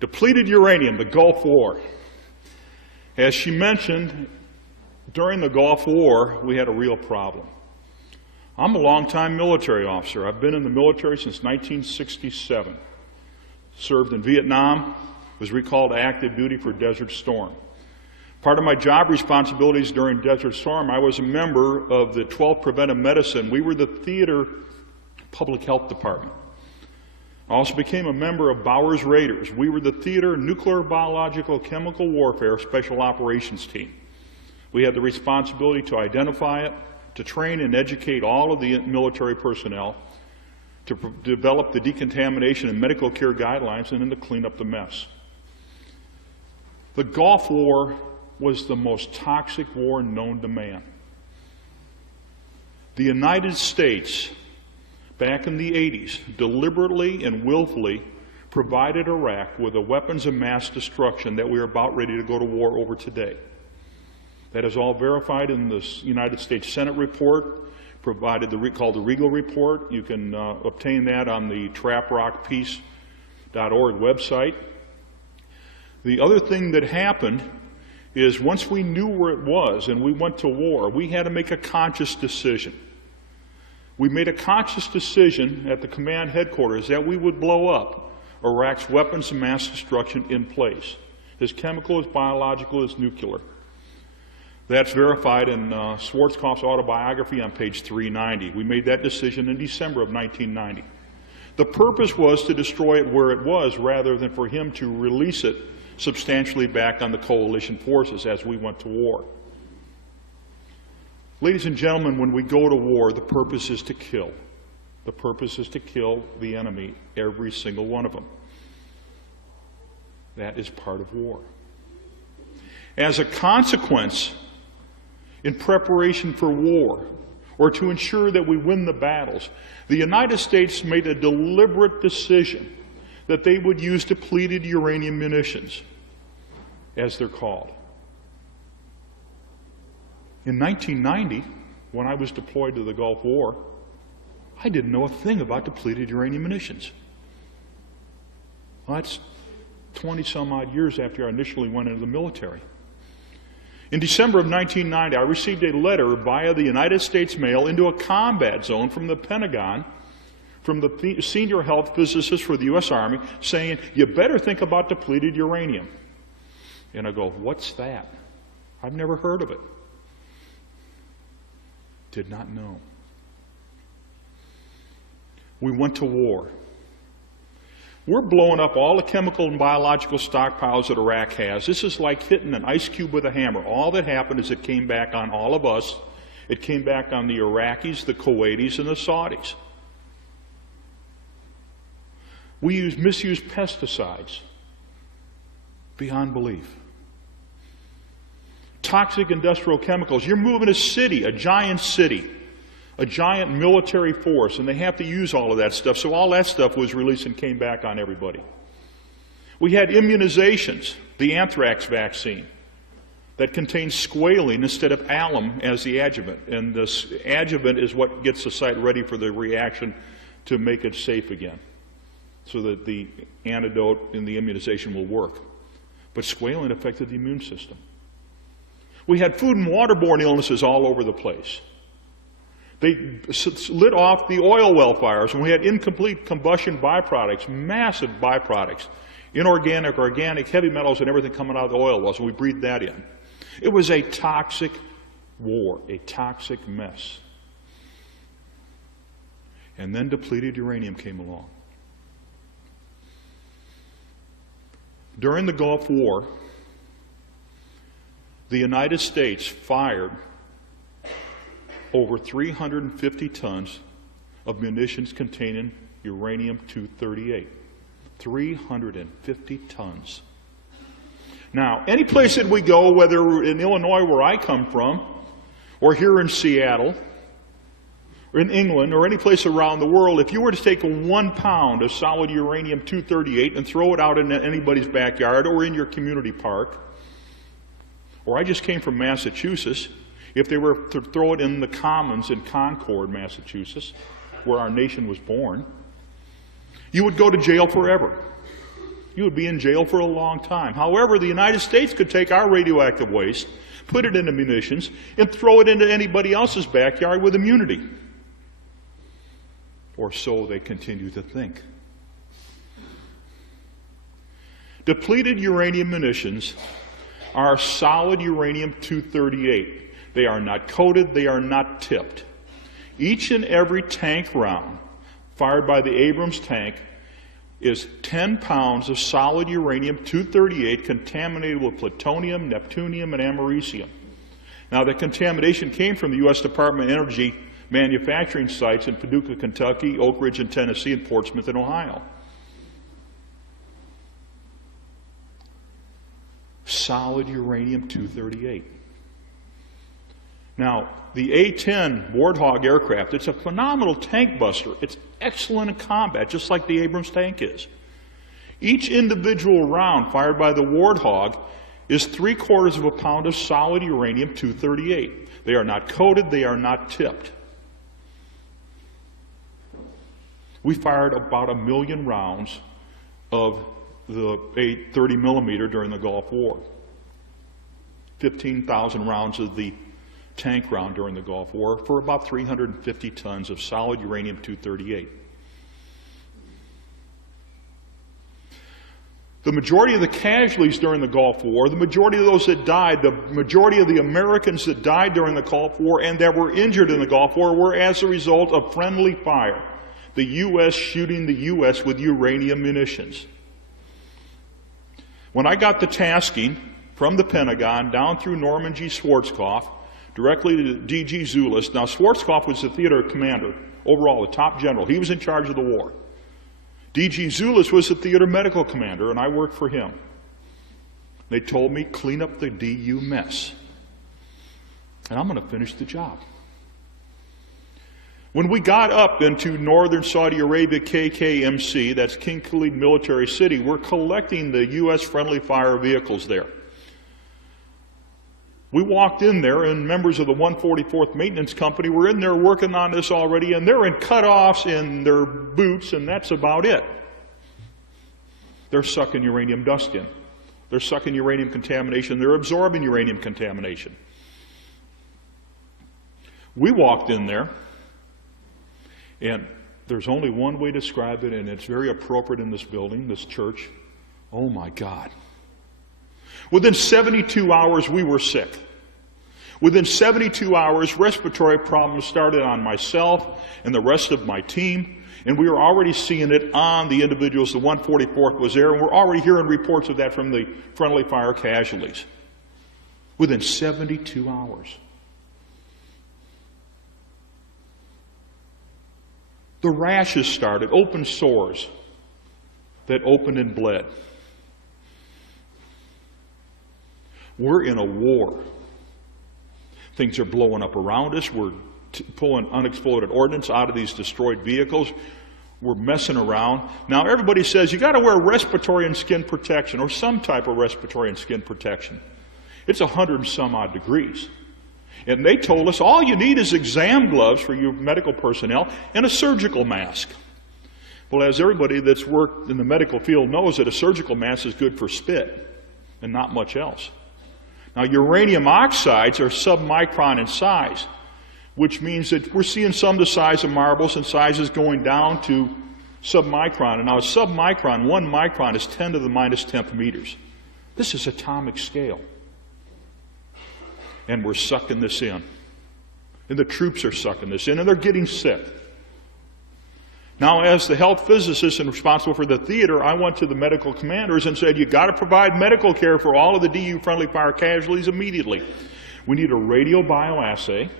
Depleted uranium, the Gulf War. As she mentioned, during the Gulf War, we had a real problem. I'm a longtime military officer. I've been in the military since 1967. Served in Vietnam, was recalled to active duty for Desert Storm. Part of my job responsibilities during Desert Storm, I was a member of the 12th Preventive Medicine. We were the theater public health department. I also became a member of Bowers Raiders. We were the theater nuclear, biological, chemical warfare special operations team. We had the responsibility to identify it, to train and educate all of the military personnel, to develop the decontamination and medical care guidelines, and then to clean up the mess. The Gulf War was the most toxic war known to man. The United States, back in the 80s, deliberately and willfully provided Iraq with the weapons of mass destruction that we are about ready to go to war over today. That is all verified in the United States Senate report, provided called the Regal Report. You can obtain that on the traprockpeace.org website. The other thing that happened is once we knew where it was and we went to war, we had to make a conscious decision. We made a conscious decision at the command headquarters that we would blow up Iraq's weapons of mass destruction in place, as chemical, as biological, as nuclear. That's verified in Schwarzkopf's autobiography on page 390. We made that decision in December of 1990. The purpose was to destroy it where it was rather than for him to release it substantially back on the coalition forces as we went to war. Ladies and gentlemen, when we go to war, the purpose is to kill. The purpose is to kill the enemy, every single one of them. That is part of war. As a consequence, in preparation for war, or to ensure that we win the battles, the United States made a deliberate decision that they would use depleted uranium munitions, as they're called. In 1990, when I was deployed to the Gulf War, I didn't know a thing about depleted uranium munitions. Well, that's 20-some odd years after I initially went into the military. In December of 1990, I received a letter via the United States mail into a combat zone from the Pentagon, from the senior health physicist for the U.S. Army, saying, you better think about depleted uranium. And I go, what's that? I've never heard of it. Did not know. We went to war. We're blowing up all the chemical and biological stockpiles that Iraq has. This is like hitting an ice cube with a hammer. All that happened is it came back on all of us. It came back on the Iraqis, the Kuwaitis, and the Saudis. We misused pesticides beyond belief. Toxic industrial chemicals. You're moving a city, a giant military force, and they have to use all of that stuff. So all that stuff was released and came back on everybody. We had immunizations, the anthrax vaccine, that contains squalene instead of alum as the adjuvant. And this adjuvant is what gets the site ready for the reaction to make it safe again, so that the antidote in the immunization will work. But squalene affected the immune system. We had food and waterborne illnesses all over the place. They lit off the oil well fires, and we had incomplete combustion byproducts, massive byproducts, inorganic, organic, heavy metals, and everything coming out of the oil wells, and we breathed that in. It was a toxic war, a toxic mess. And then depleted uranium came along. During the Gulf War, the United States fired over 350 tons of munitions containing uranium-238. 350 tons. Now, any place that we go, whether in Illinois where I come from, or here in Seattle, or in England, or any place around the world, if you were to take 1 pound of solid uranium-238 and throw it out in anybody's backyard or in your community park, or I just came from Massachusetts, if they were to throw it in the Commons in Concord, Massachusetts, where our nation was born, you would go to jail forever. You would be in jail for a long time. However, the United States could take our radioactive waste, put it into munitions, and throw it into anybody else's backyard with immunity. Or so they continue to think. Depleted uranium munitions are solid uranium-238. They are not coated, they are not tipped. Each and every tank round fired by the Abrams tank is 10 pounds of solid uranium-238 contaminated with plutonium, neptunium, and americium. Now, the contamination came from the U.S. Department of Energy manufacturing sites in Paducah, Kentucky, Oak Ridge in Tennessee, and Portsmouth in Ohio. Solid uranium-238. Now, the A-10 Warthog aircraft, it's a phenomenal tank buster. It's excellent in combat, just like the Abrams tank is. Each individual round fired by the Warthog is 3/4 pound of solid uranium-238. They are not coated, they are not tipped. We fired about 1 million rounds of the 30 millimeter during the Gulf War. 15,000 rounds of the tank round during the Gulf War for about 350 tons of solid uranium-238. The majority of the casualties during the Gulf War, the majority of those that died, the majority of the Americans that died during the Gulf War and that were injured in the Gulf War were as a result of friendly fire. The U.S. shooting the U.S. with uranium munitions. When I got the tasking from the Pentagon down through Norman G. Schwarzkopf, directly to D.G. Zulis. Now, Schwarzkopf was the theater commander, overall, the top general. He was in charge of the war. D.G. Zulis was the theater medical commander, and I worked for him. They told me, clean up the DU mess. And I'm going to finish the job. When we got up into northern Saudi Arabia, KKMC, that's King Khalid Military City, we're collecting the U.S. friendly fire vehicles there. We walked in there, and members of the 144th Maintenance Company were in there working on this already, and they're in cutoffs in their boots, and that's about it. They're sucking uranium dust in. They're sucking uranium contamination. They're absorbing uranium contamination. We walked in there, and there's only one way to describe it, and it's very appropriate in this building, this church. Oh my God. Within 72 hours, we were sick. Within 72 hours, respiratory problems started on myself and the rest of my team, and we were already seeing it on the individuals. The 144th was there, and we're already hearing reports of that from the friendly fire casualties. Within 72 hours. The rashes started, open sores that opened and bled. We're in a war. Things are blowing up around us. We're pulling unexploded ordnance out of these destroyed vehicles. We're messing around. Now everybody says you got to wear respiratory and skin protection, or some type of respiratory and skin protection. It's 100 and some odd degrees. And they told us all you need is exam gloves for your medical personnel and a surgical mask. Well, as everybody that's worked in the medical field knows, that a surgical mask is good for spit and not much else. Now, uranium oxides are submicron in size, which means that we're seeing some the size of marbles and sizes going down to submicron. And now, a submicron, 1 micron, is 10 to the minus 10th meters. This is atomic scale. And we're sucking this in. And the troops are sucking this in, and they're getting sick. Now, as the health physicist and responsible for the theater, I went to the medical commanders and said, you've got to provide medical care for all of the DU friendly fire casualties immediately. We need a radiobioassay,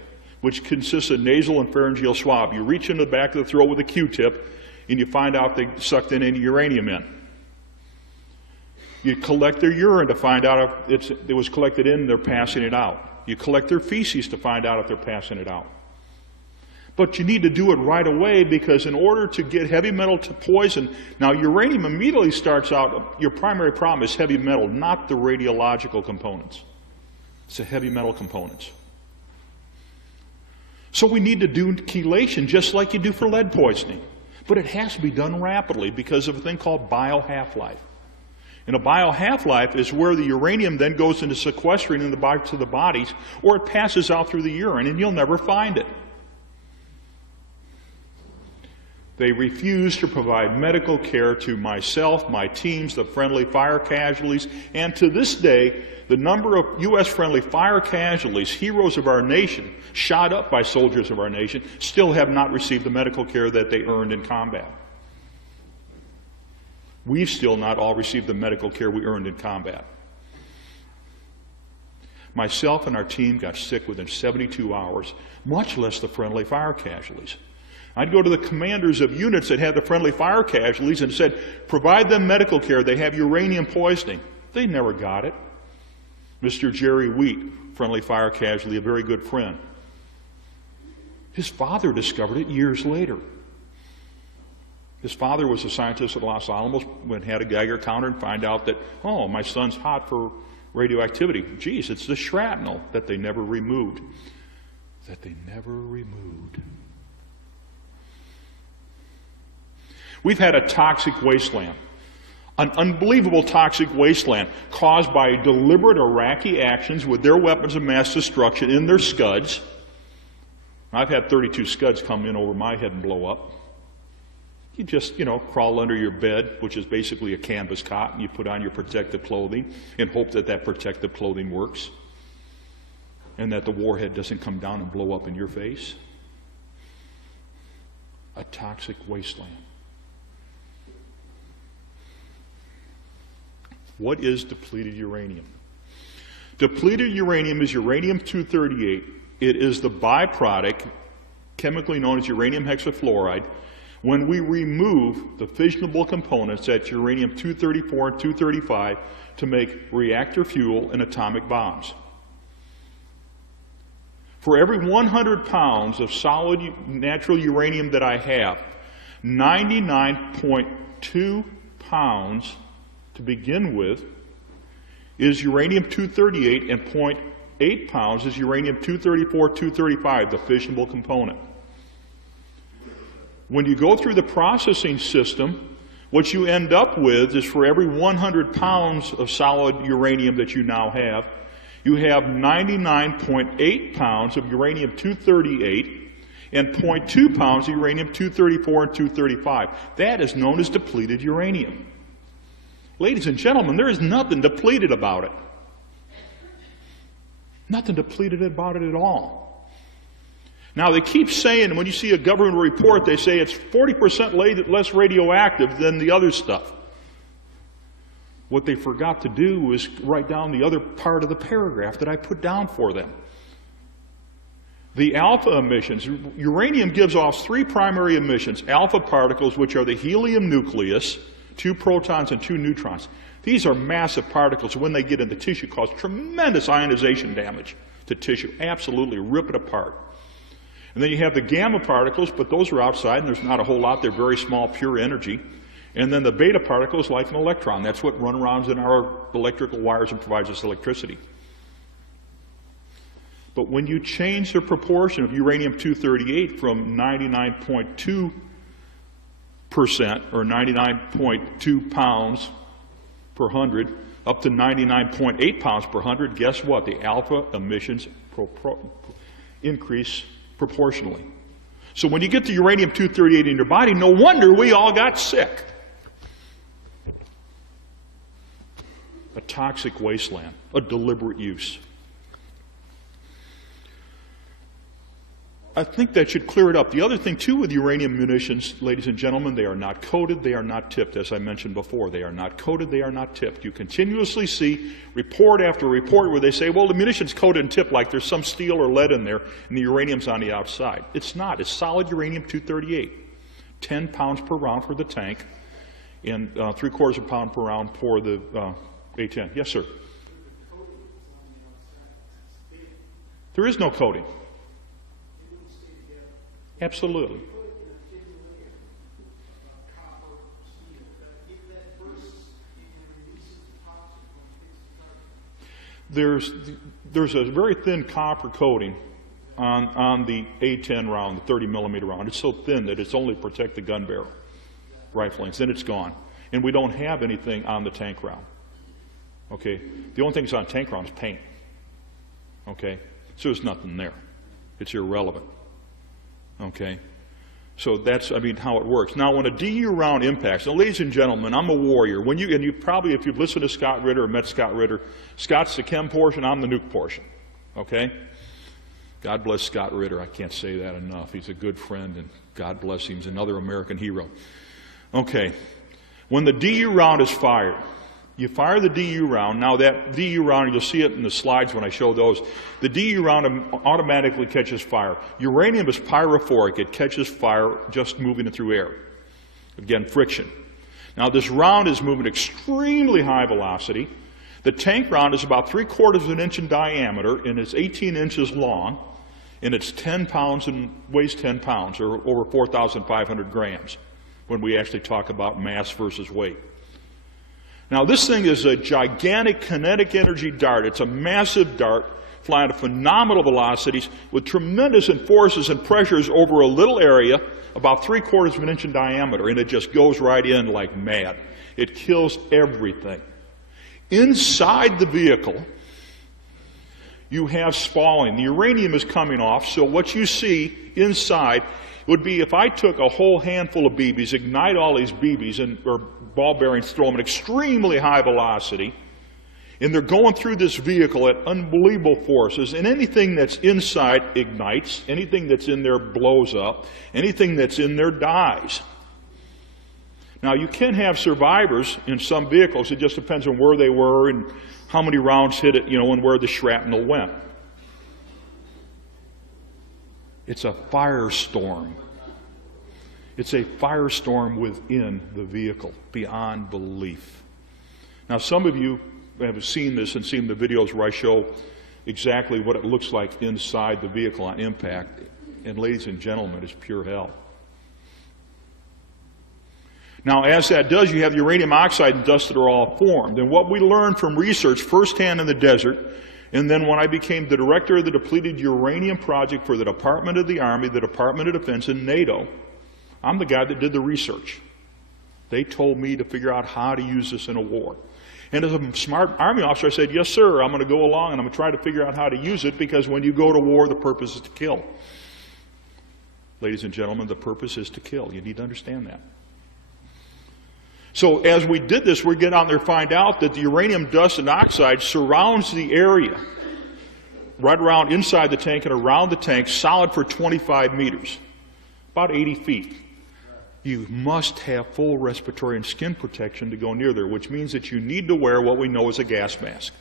which consists of nasal and pharyngeal swab. You reach into the back of the throat with a Q-tip, and you find out they sucked in any uranium in. You collect their urine to find out if it was collected in, they're passing it out. You collect their feces to find out if they're passing it out. But you need to do it right away, because in order to get heavy metal to poison, now uranium immediately starts out, your primary problem is heavy metal, not the radiological components. It's the heavy metal components. So we need to do chelation just like you do for lead poisoning. But it has to be done rapidly because of a thing called bio half-life. And a bio-half-life is where the uranium then goes into sequestering in the parts of the bodies, or it passes out through the urine, and you'll never find it. They refuse to provide medical care to myself, my teams, the friendly fire casualties, and to this day, the number of U.S. friendly fire casualties, heroes of our nation, shot up by soldiers of our nation, still have not received the medical care that they earned in combat. We've still not all received the medical care we earned in combat. Myself and our team got sick within 72 hours, much less the friendly fire casualties. I'd go to the commanders of units that had the friendly fire casualties and said, provide them medical care. They have uranium poisoning. They never got it. Mr. Jerry Wheat, friendly fire casualty, a very good friend. His father discovered it years later. His father was a scientist at Los Alamos, had a Geiger counter and find out that, oh, my son's hot for radioactivity. Geez, it's the shrapnel that they never removed. That they never removed. We've had a toxic wasteland, an unbelievable toxic wasteland caused by deliberate Iraqi actions with their weapons of mass destruction in their Scuds. I've had 32 Scuds come in over my head and blow up. You just, crawl under your bed, which is basically a canvas cot, and you put on your protective clothing and hope that that protective clothing works and that the warhead doesn't come down and blow up in your face. A toxic wasteland. What is depleted uranium? Depleted uranium is uranium-238. It is the byproduct, chemically known as uranium hexafluoride, when we remove the fissionable components, that's uranium-234 and 235, to make reactor fuel and atomic bombs. For every 100 pounds of solid natural uranium that I have, 99.2 pounds to begin with is uranium-238, and 0.8 pounds is uranium-234-235, the fissionable component. When you go through the processing system, what you end up with is for every 100 pounds of solid uranium that you now have, you have 99.8 pounds of uranium-238 and 0.2 pounds of uranium-234 and 235. That is known as depleted uranium. Ladies and gentlemen, there is nothing depleted about it. Nothing depleted about it at all. Now, they keep saying, when you see a government report, they say it's 40% less radioactive than the other stuff. What they forgot to do was write down the other part of the paragraph that I put down for them. The alpha emissions. Uranium gives off three primary emissions. Alpha particles, which are the helium nucleus, 2 protons and 2 neutrons. These are massive particles. When they get into tissue, cause tremendous ionization damage to tissue. Absolutely rip it apart. And then you have the gamma particles, but those are outside, and there's not a whole lot. They're very small, pure energy. And then the beta particles, like an electron. That's what runs around in our electrical wires and provides us electricity. But when you change the proportion of uranium-238 from 99.2% or 99.2 pounds per 100 up to 99.8 pounds per 100, guess what? The alpha emissions increase proportionally. So when you get to uranium-238 in your body, no wonder we all got sick. A toxic wasteland, a deliberate use. I think that should clear it up. The other thing, too, with uranium munitions, ladies and gentlemen, they are not coated, they are not tipped, as I mentioned before. They are not coated, they are not tipped. You continuously see report after report where they say, well, the munition's coated and tipped like there's some steel or lead in there, and the uranium's on the outside. It's not. It's solid uranium-238. 10 pounds per round for the tank, and 3/4 of a pound per round for the A-10. Yes, sir? There is no coating. Absolutely. There's a very thin copper coating on the A-10 round, the 30 millimeter round. It's so thin that it's only to protect the gun barrel riflings. Then it's gone. And we don't have anything on the tank round. Okay? The only thing that's on tank round is paint. Okay? So there's nothing there. It's irrelevant. Okay? So that's, I mean, how it works. Now, when a DU round impacts, now, ladies and gentlemen, I'm a warrior. When you, and you probably, if you've listened to Scott Ritter or met Scott Ritter, Scott's the chem portion, I'm the nuke portion. Okay? God bless Scott Ritter. I can't say that enough. He's a good friend, and God bless him. He's another American hero. Okay. When the DU round is fired, you fire the DU round. Now that DU round, you'll see it in the slides when I show those. The DU round automatically catches fire. Uranium is pyrophoric. It catches fire just moving it through air. Again, friction. Now this round is moving extremely high velocity. The tank round is about 3/4 of an inch in diameter, and it's 18 inches long, and it's 10 pounds and weighs 10 pounds, or over 4,500 grams, when we actually talk about mass versus weight. Now this thing is a gigantic kinetic energy dart. It's a massive dart flying at phenomenal velocities with tremendous forces and pressures over a little area about 3/4 of an inch in diameter, and it just goes right in like mad. It kills everything. Inside the vehicle, you have spalling. The uranium is coming off, so what you see inside would be if I took a whole handful of BBs, ignite all these BBs, or ball bearings, throw them at extremely high velocity, and they're going through this vehicle at unbelievable forces, and anything that's inside ignites, anything that's in there blows up, anything that's in there dies. Now, you can have survivors in some vehicles. It just depends on where they were and how many rounds hit it, and where the shrapnel went. It's a firestorm. It's a firestorm within the vehicle, beyond belief. Now, some of you have seen this and seen the videos where I show exactly what it looks like inside the vehicle on impact. And ladies and gentlemen, it's pure hell. Now, as that does, you have uranium oxide and dust that are all formed. And what we learned from research firsthand in the desert, and then when I became the director of the Depleted Uranium Project for the Department of the Army, the Department of Defense, and NATO, I'm the guy that did the research. They told me to figure out how to use this in a war. And as a smart Army officer, I said, yes, sir, I'm going to go along and I'm going to try to figure out how to use it, because when you go to war, the purpose is to kill. Ladies and gentlemen, the purpose is to kill. You need to understand that. So as we did this, we get out there and find out that the uranium dust and oxide surrounds the area right around inside the tank and around the tank, solid for 25 meters, about 80 feet. You must have full respiratory and skin protection to go near there, which means that you need to wear what we know as a gas mask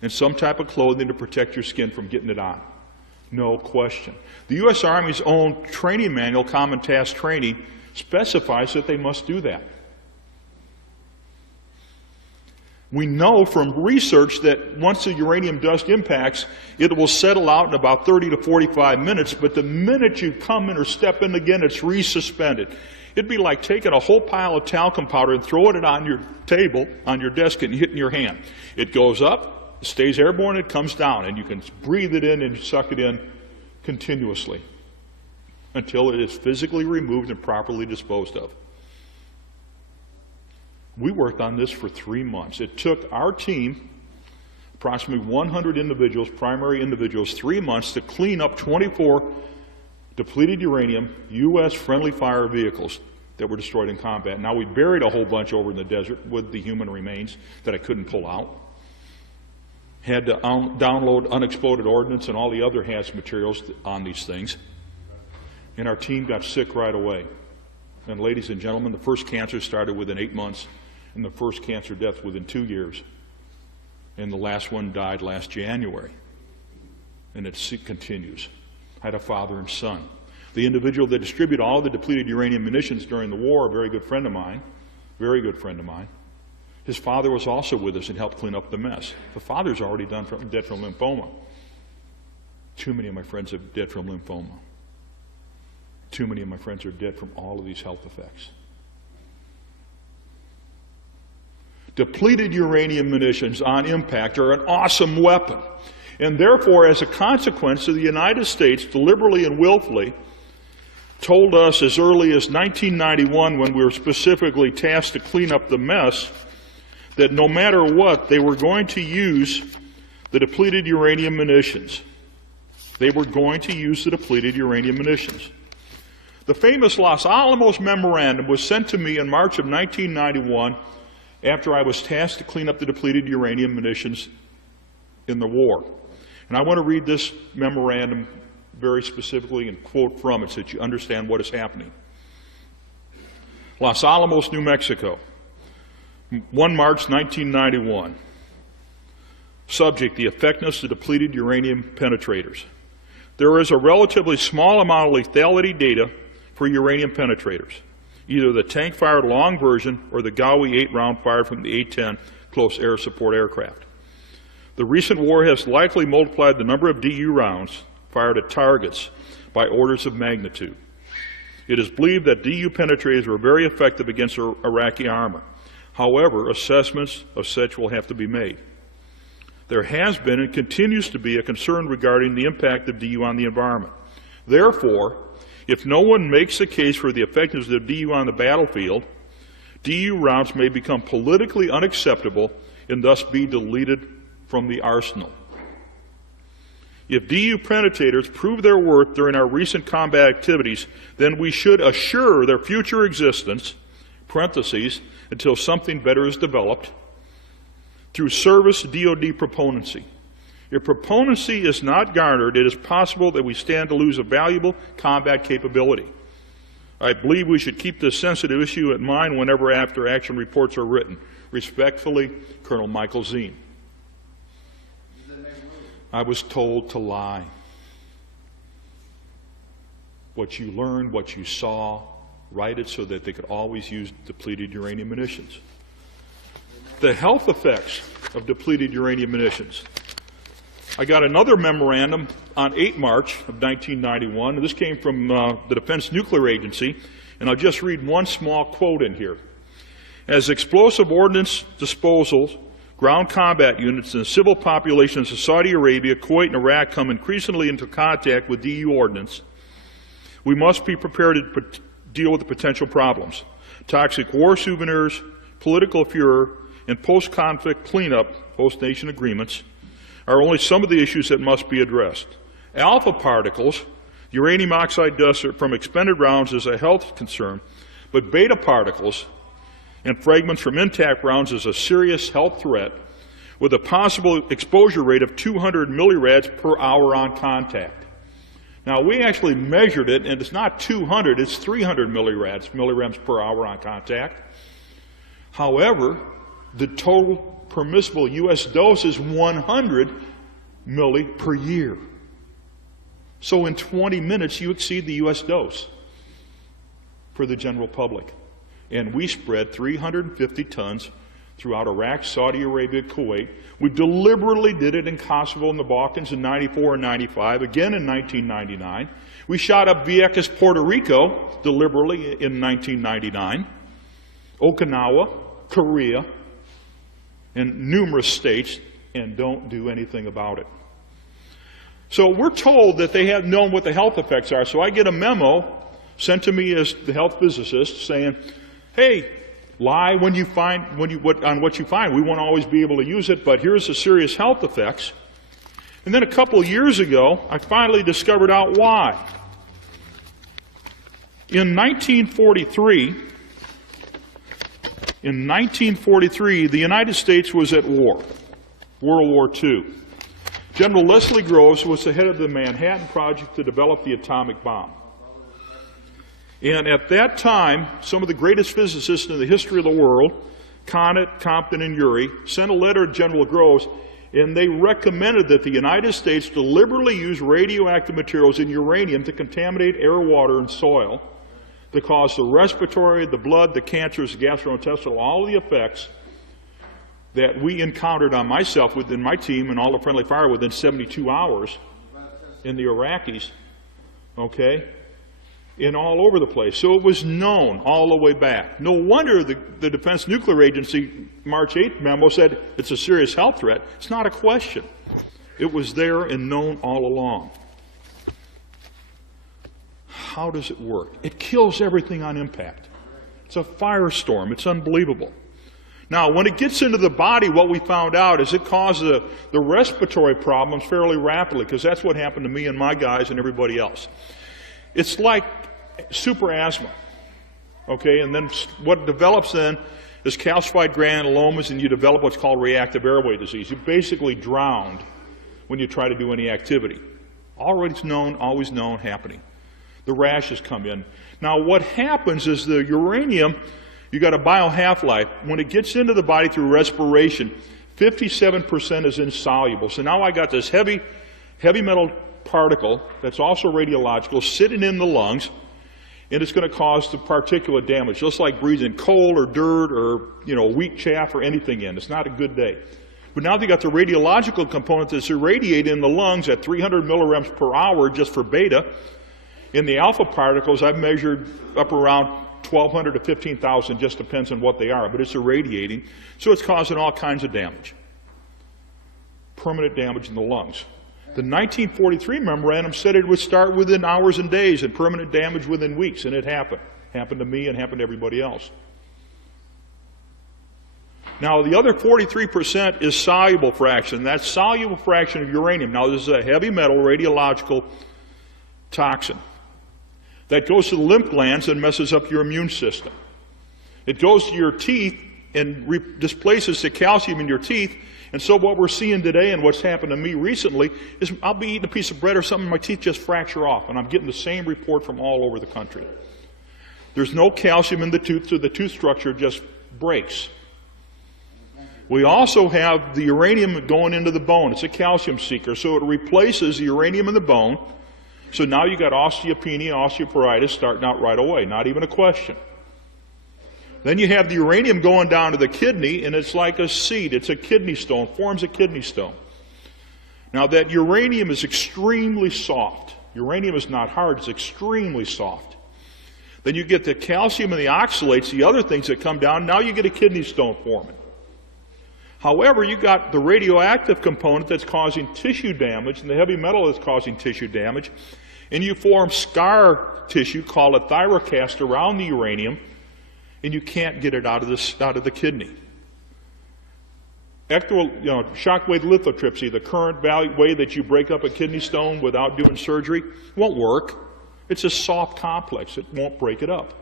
and some type of clothing to protect your skin from getting it on. No question. The U.S. Army's own training manual, Common Task Training, specifies that they must do that. We know from research that once the uranium dust impacts, it will settle out in about 30 to 45 minutes, but the minute you come in or step in again, it's resuspended. It'd be like taking a whole pile of talcum powder and throwing it on your table, on your desk, and hitting your hand. It goes up, stays airborne, it comes down, and you can breathe it in and suck it in continuously until it is physically removed and properly disposed of. We worked on this for 3 months. It took our team, approximately 100 individuals, primary individuals, 3 months to clean up 24 depleted uranium U.S. friendly fire vehicles that were destroyed in combat. Now, we buried a whole bunch over in the desert with the human remains that I couldn't pull out. Had to download unexploded ordnance and all the other hazardous materials on these things. And our team got sick right away. And ladies and gentlemen, the first cancer started within 8 months, and the first cancer death within 2 years. And the last one died last January. And it continues. I had a father and son. The individual that distributed all the depleted uranium munitions during the war, a very good friend of mine, his father was also with us and helped clean up the mess. The father's already dead from lymphoma. Too many of my friends are dead from lymphoma. Too many of my friends are dead from all of these health effects. Depleted uranium munitions on impact are an awesome weapon. And therefore, as a consequence, the United States deliberately and willfully told us as early as 1991, when we were specifically tasked to clean up the mess, that no matter what, they were going to use the depleted uranium munitions. They were going to use the depleted uranium munitions. The famous Los Alamos Memorandum was sent to me in March of 1991 after I was tasked to clean up the depleted uranium munitions in the war. And I want to read this memorandum very specifically and quote from it so that you understand what is happening. Los Alamos, New Mexico, 1 March 1991. Subject, the effectiveness of depleted uranium penetrators. There is a relatively small amount of lethality data for uranium penetrators, either the tank-fired long version or the Gaui 8 round fired from the A-10 close air support aircraft. The recent war has likely multiplied the number of DU rounds fired at targets by orders of magnitude. It is believed that DU penetrators were very effective against Iraqi armor. However, assessments of such will have to be made. There has been and continues to be a concern regarding the impact of DU on the environment. Therefore, if no one makes the case for the effectiveness of DU on the battlefield, DU rounds may become politically unacceptable and thus be deleted from the arsenal. If DU penetrators prove their worth during our recent combat activities, then we should assure their future existence, parentheses, until something better is developed, through service DoD proponency. If proponency is not garnered, it is possible that we stand to lose a valuable combat capability. I believe we should keep this sensitive issue in mind whenever after action reports are written. Respectfully, Colonel Michael Zine. I was told to lie. What you learned, what you saw, write it so that they could always use depleted uranium munitions. The health effects of depleted uranium munitions. I got another memorandum on 8 March of 1991, and this came from the Defense Nuclear Agency, and I'll just read one small quote in here. As explosive ordnance disposals, ground combat units, and the civil populations of Saudi Arabia, Kuwait, and Iraq come increasingly into contact with DU ordnance, we must be prepared to deal with the potential problems. Toxic war souvenirs, political furor, and post-conflict cleanup, host-nation agreements, are only some of the issues that must be addressed. Alpha particles, uranium oxide dust from expended rounds, is a health concern, but beta particles and fragments from intact rounds is a serious health threat with a possible exposure rate of 200 millirads per hour on contact. Now, we actually measured it, and it's not 200, it's 300 milligrams per hour on contact. However, the total permissible U.S. dose is 100 milli per year. So in 20 minutes, you exceed the U.S. dose for the general public. And we spread 350 tons throughout Iraq, Saudi Arabia, Kuwait. We deliberately did it in Kosovo and the Balkans in 94 and 95, again in 1999. We shot up Vieques, Puerto Rico, deliberately in 1999. Okinawa, Korea, and numerous states, and don't do anything about it. So we're told that they have known what the health effects are, so I get a memo sent to me as the health physicist saying, hey, lie on what you find. We won't always be able to use it, but here's the serious health effects. And then a couple of years ago, I finally discovered out why. In 1943, the United States was at war, World War II. General Leslie Groves was the head of the Manhattan Project to develop the atomic bomb. And at that time, some of the greatest physicists in the history of the world, Conant, Compton, and Urey, sent a letter to General Groves, and they recommended that the United States deliberately use radioactive materials in uranium to contaminate air, water, and soil to cause the respiratory, the blood, the cancers, the gastrointestinal, all of the effects that we encountered on myself, within my team, and all the friendly fire within 72 hours in the Iraqis, okay? And all over the place. So it was known all the way back. No wonder the Defense Nuclear Agency March 8th memo said it's a serious health threat. It's not a question. It was there and known all along. How does it work? It kills everything on impact. It's a firestorm. It's unbelievable. Now, when it gets into the body, what we found out is it causes the respiratory problems fairly rapidly, because that's what happened to me and my guys and everybody else. It's like super asthma, okay? And then what develops then is calcified granulomas, and you develop what's called reactive airway disease. You're basically drowned when you try to do any activity. Always known, happening. The rashes come in. Now, what happens is the uranium, you got a bio half-life. When it gets into the body through respiration, 57% is insoluble. So now I got this heavy metal particle that's also radiological sitting in the lungs, and it's going to cause the particulate damage, just like breathing coal or dirt or wheat chaff or anything in. It's not a good day. But now they got the radiological component that's irradiated in the lungs at 300 millirems per hour just for beta. In the alpha particles, I've measured up around 1,200 to 15,000, just depends on what they are, but it's irradiating, so it's causing all kinds of damage. Permanent damage in the lungs. The 1943 memorandum said it would start within hours and days and permanent damage within weeks, and it happened. Happened to me and happened to everybody else. Now, the other 43% is soluble fraction. That's soluble fraction of uranium. Now, this is a heavy metal radiological toxin that goes to the lymph glands and messes up your immune system. It goes to your teeth and displaces the calcium in your teeth. And so what we're seeing today and what's happened to me recently is I'll be eating a piece of bread or something, my teeth just fracture off, and I'm getting the same report from all over the country. There's no calcium in the tooth, so the tooth structure just breaks. We also have the uranium going into the bone. It's a calcium seeker, so it replaces the uranium in the bone. So now you got osteopenia, osteoporosis starting out right away, not even a question. Then you have the uranium going down to the kidney, and it's like a seed. It's a kidney stone, forms a kidney stone. Now that uranium is extremely soft. Uranium is not hard, it's extremely soft. Then you get the calcium and the oxalates, the other things that come down, now you get a kidney stone forming. However, you got the radioactive component that's causing tissue damage and the heavy metal that's causing tissue damage, and you form scar tissue called a thyrocast around the uranium, and you can't get it out of the kidney. Shockwave lithotripsy, the current way that you break up a kidney stone without doing surgery, won't work. It's a soft complex. It won't break it up.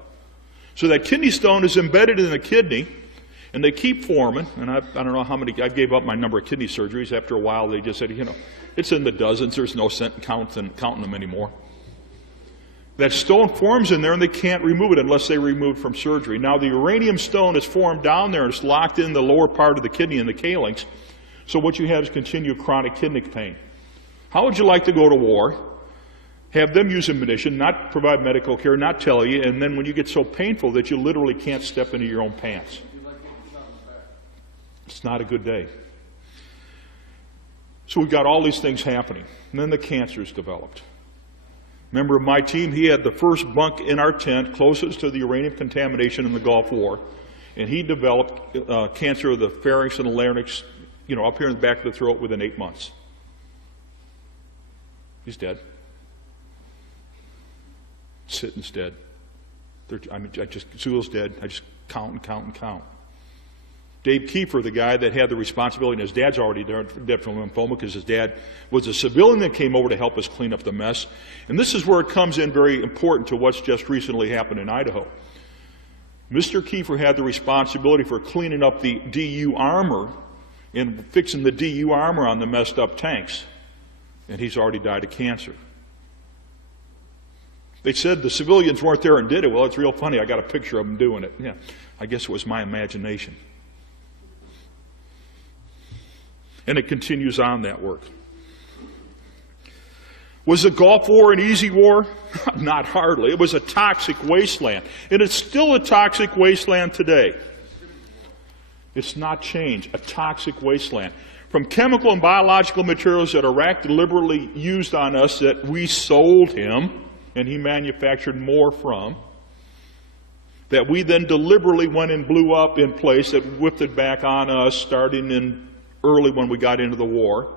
So that kidney stone is embedded in the kidney, and they keep forming, and I don't know how many, I gave up my number of kidney surgeries. After a while, they just said, it's in the dozens. There's no sense counting them anymore. That stone forms in there, and they can't remove it unless they remove it from surgery. Now, the uranium stone is formed down there, and it's locked in the lower part of the kidney in the calyx. So what you have is continued chronic kidney pain. How would you like to go to war, have them use ammunition, not provide medical care, not tell you, and then when you get so painful that you literally can't step into your own pants? It's not a good day. So we've got all these things happening. And then the cancers developed. Member of my team, he had the first bunk in our tent closest to the uranium contamination in the Gulf War. And he developed cancer of the pharynx and the larynx, up here in the back of the throat within 8 months. He's dead. Sitting's dead. Sewell's dead. I just count and count and count. Dave Kiefer, the guy that had the responsibility, and his dad's already dead from lymphoma because his dad was a civilian that came over to help us clean up the mess. And this is where it comes in very important to what's just recently happened in Idaho. Mr. Kiefer had the responsibility for cleaning up the DU armor and fixing the DU armor on the messed up tanks. And he's already died of cancer. They said the civilians weren't there and did it. Well, it's real funny. I got a picture of them doing it. Yeah, I guess it was my imagination. And it continues on that work. Was the Gulf War an easy war? Not hardly. It was a toxic wasteland. And it's still a toxic wasteland today. It's not changed. A toxic wasteland. From chemical and biological materials that Iraq deliberately used on us that we sold him, and he manufactured more from, that we then deliberately went and blew up in place that whipped it back on us starting in early when we got into the war,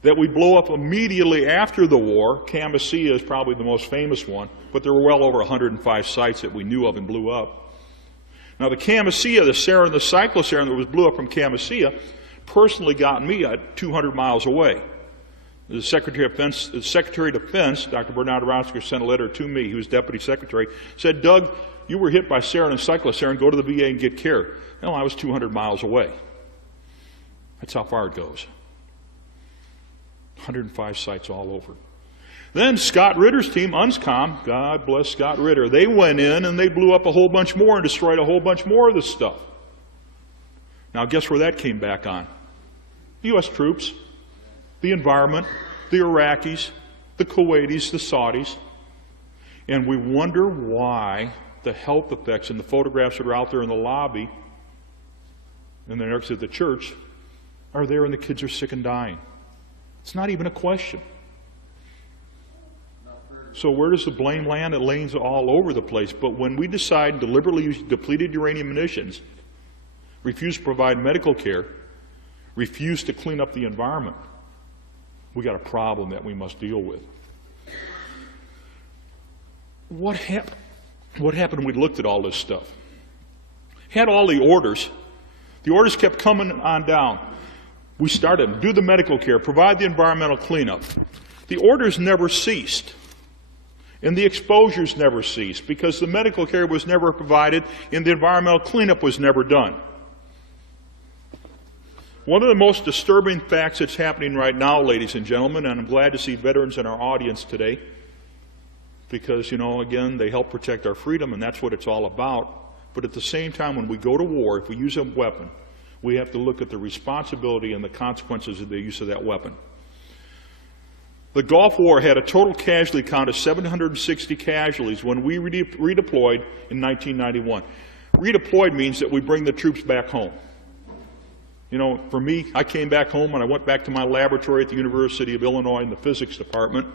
that we blow up immediately after the war. Camisea is probably the most famous one, but there were well over 105 sites that we knew of and blew up. Now the Camisea, the sarin, the cyclosarin that was blew up from Camisea, personally got me at 200 miles away. The Secretary of Defense, Dr. Bernard Roske, sent a letter to me. He was Deputy Secretary. Said, Doug, you were hit by sarin and cyclosarin. Go to the VA and get care. Well, I was 200 miles away. That's how far it goes. 105 sites all over. Then Scott Ritter's team, UNSCOM, God bless Scott Ritter, they went in and they blew up a whole bunch more and destroyed a whole bunch more of this stuff. Now guess where that came back on? U.S. troops, the environment, the Iraqis, the Kuwaitis, the Saudis. And we wonder why the health effects in the photographs that are out there in the lobby and the next to the church are there and the kids are sick and dying. It's not even a question. So where does the blame land? It lands all over the place. But when we decide to deliberately use depleted uranium munitions, refuse to provide medical care, refuse to clean up the environment, we got a problem that we must deal with. What happened when we looked at all this stuff? Had all the orders. The orders kept coming on down. We started, do the medical care, provide the environmental cleanup. The orders never ceased. And the exposures never ceased because the medical care was never provided and the environmental cleanup was never done. One of the most disturbing facts that's happening right now, ladies and gentlemen, and I'm glad to see veterans in our audience today because, you know, again, they help protect our freedom and that's what it's all about. But at the same time, when we go to war, if we use a weapon, we have to look at the responsibility and the consequences of the use of that weapon. The Gulf War had a total casualty count of 760 casualties when we redeployed in 1991. Redeployed means that we bring the troops back home. You know, for me, I came back home and I went back to my laboratory at the University of Illinois in the physics department.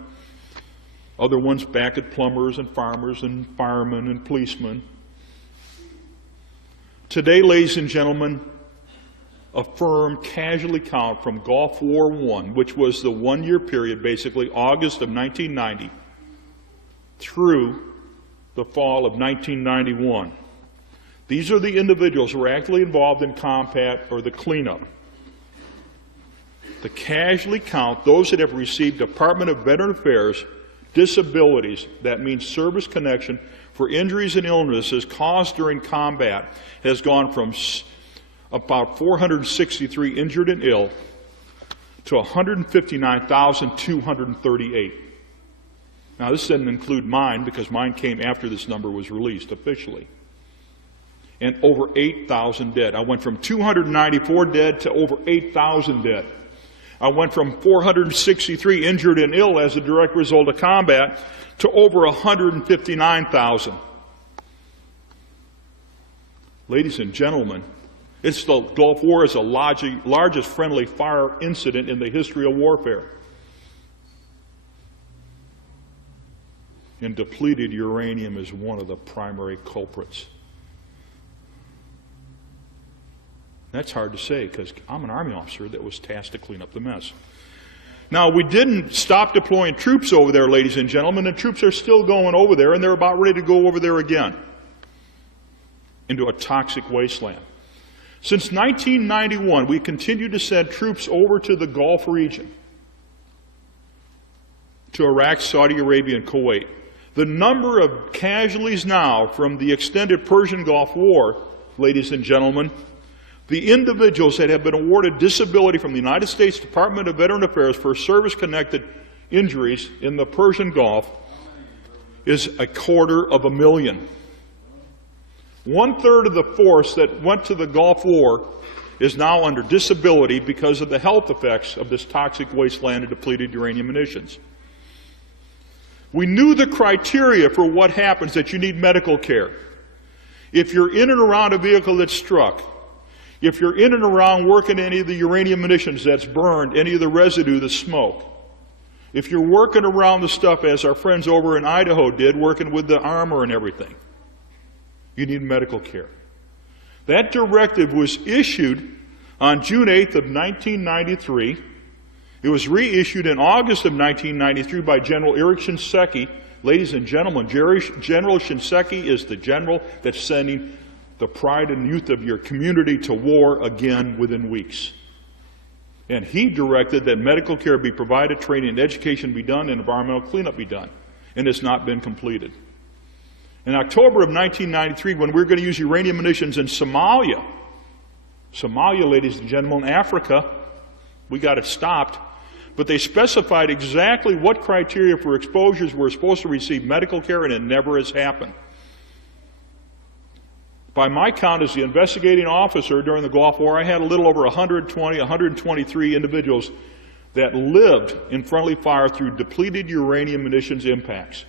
Other ones back at plumbers and farmers and firemen and policemen. Today, ladies and gentlemen, a firm casualty count from Gulf War I, which was the one-year period, basically August of 1990 through the fall of 1991. These are the individuals who were actually involved in combat or the cleanup. The casualty count, those that have received Department of Veteran Affairs disabilities, that means service connection for injuries and illnesses caused during combat, has gone from about 463 injured and ill to 159,238. Now this doesn't include mine because mine came after this number was released officially. And over 8,000 dead. I went from 294 dead to over 8,000 dead. I went from 463 injured and ill as a direct result of combat to over 159,000. Ladies and gentlemen, the Gulf War is the largest friendly fire incident in the history of warfare. And depleted uranium is one of the primary culprits. That's hard to say because I'm an Army officer that was tasked to clean up the mess. Now, we didn't stop deploying troops over there, ladies and gentlemen, and troops are still going over there, and they're about ready to go over there again into a toxic wasteland. Since 1991, we continued to send troops over to the Gulf region, to Iraq, Saudi Arabia, and Kuwait. The number of casualties now from the extended Persian Gulf War, ladies and gentlemen, the individuals that have been awarded disability from the United States Department of Veteran Affairs for service-connected injuries in the Persian Gulf is 250,000. 1/3 of the force that went to the Gulf War is now under disability because of the health effects of this toxic wasteland of depleted uranium munitions. We knew the criteria for what happens, that you need medical care. If you're in and around a vehicle that's struck, if you're in and around working any of the uranium munitions that's burned, any of the residue, the smoke, if you're working around the stuff as our friends over in Idaho did, working with the armor and everything, you need medical care. That directive was issued on June 8th of 1993. It was reissued in August of 1993 by General Eric Shinseki. Ladies and gentlemen, General Shinseki is the general that's sending the pride and youth of your community to war again within weeks. And he directed that medical care be provided, training and education be done, and environmental cleanup be done. And it's not been completed. In October of 1993, when we were going to use uranium munitions in Somalia, ladies and gentlemen, Africa, we got it stopped, but they specified exactly what criteria for exposures were supposed to receive medical care, and it never has happened. By my count as the investigating officer during the Gulf War, I had a little over 123 individuals that lived in friendly fire through depleted uranium munitions impacts.